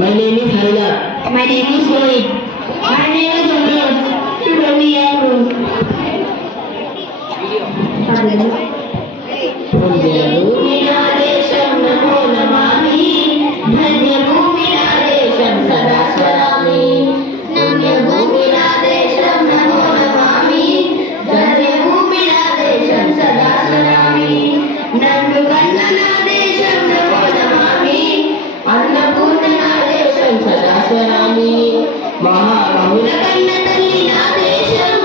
My name is Haruna. My name is Rohit. My name is Umar. Today we are పుణ్యభూమినాదేశం నమో నమామి ధన్యభూమినాదేశం సదా స్మరామి నమ్యభూమినాదేశం నమో నమామి ధన్యభూమినాదేశం సదా స్మరామి నన్ను కన్ననాదేశం నమో నమామి అన్నపూర్ణనాదేశం సదా స్మరామి మహామహుల కన్న తల్లి నా దేశం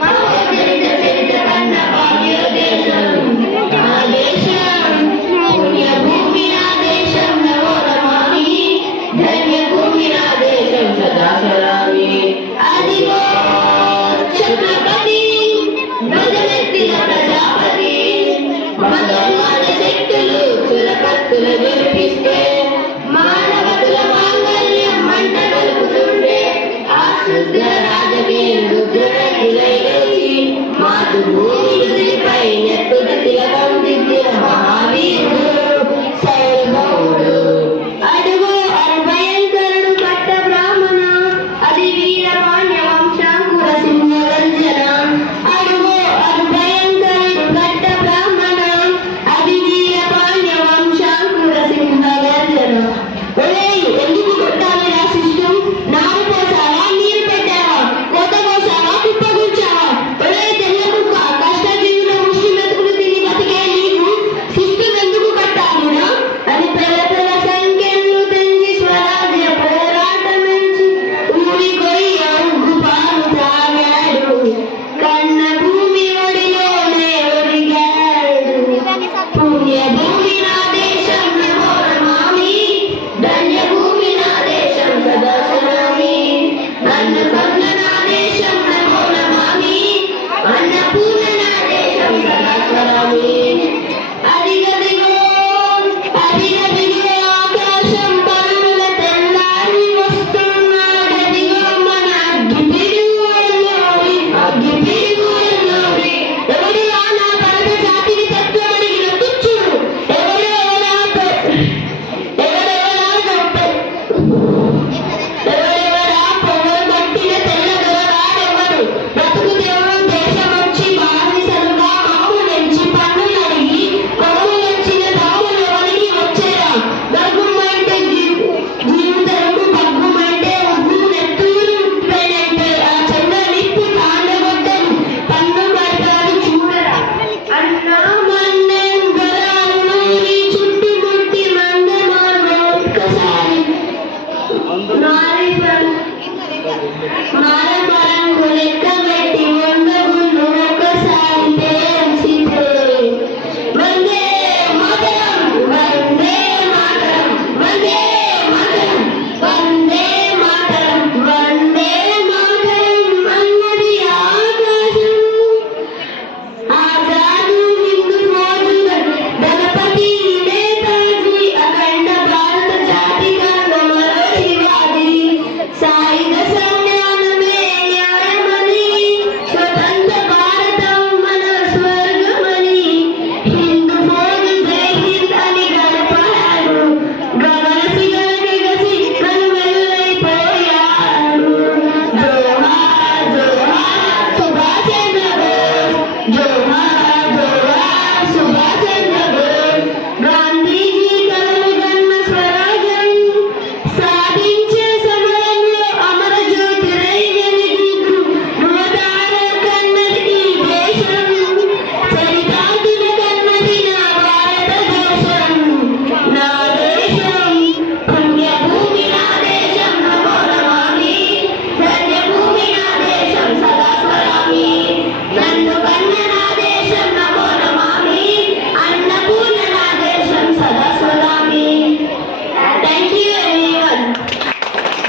మహోచరిత చరిత కన్న భాగ్యోదేశం నా దేశం పుణ్యభూమి నా దేశం నమో నమామి ధన్యభూమి నా దేశం సదా స్మరామి అదిగో ఛత్రపతి ధ్వజమెత్తిన ప్రజాపతి మతోన్మాద శక్తులు చురకత్తుల జరిపిస్తే మానవతుల మాంగళ్యం మంట కలుపుతుండే ఆ శుద్ధ రాజవీరుడు దురకులై లేచి మాతృభూమి నుదిపై నెత్తుట తిలకం దిద్దిన మహావీరుడు సైభవుడు అడుగు అరుభయంకరుడు కట్ట బ్రాహ్మణ అది వీరపాండ్య వంశాంకుర సింహగర్జన అడుగు అరుభయంకరుడు కట్ట బ్రాహ్మణ అది వీరపాండ్య వంశాంకుర సింహగర్జన ఒరేయ్ ఎందుకు కొట్టాలి రా సిస్టం నారు పోసావా నీరు పెట్టావా కోత కోసావా కుప్పగుచ్చావా ఒరేయ్ తెల్ల కుక్క కష్టజీవుల ముష్టి మెతుకులు తిని బతికే నీకు సిస్టం ఎందుకు కట్టాలిరా అని పెద్ద పెద్ద సంఖ్యలు తెంచి స్వరాజ్య పోరాటమించి ఊరి కొయ్య ఉగ్గు పాలు తాగాడు కన్న భూమి ఒడిలోనే ఒడిగాడు పుణ్యభూమి నా దేశం నమో నమామి ధన్యభూమి నా దేశం సదా స్మరామి నన్ను కన్న నా దేశం నమో నమామి అన్నపూర్ణ నా దేశం సదా స్మరామి అదిగదిగో అదిగదిగో ఆకాశం పన్నుల తెల్లారి వస్తున్నాడదిగో మన అగ్గిపిడుగు ఎల్లోరి అగ్గిపిడుగు ఎల్లోరి ఎవడు నా భరత జాతిని తత్వమడిగిన తుచ్చుడు ఎవడు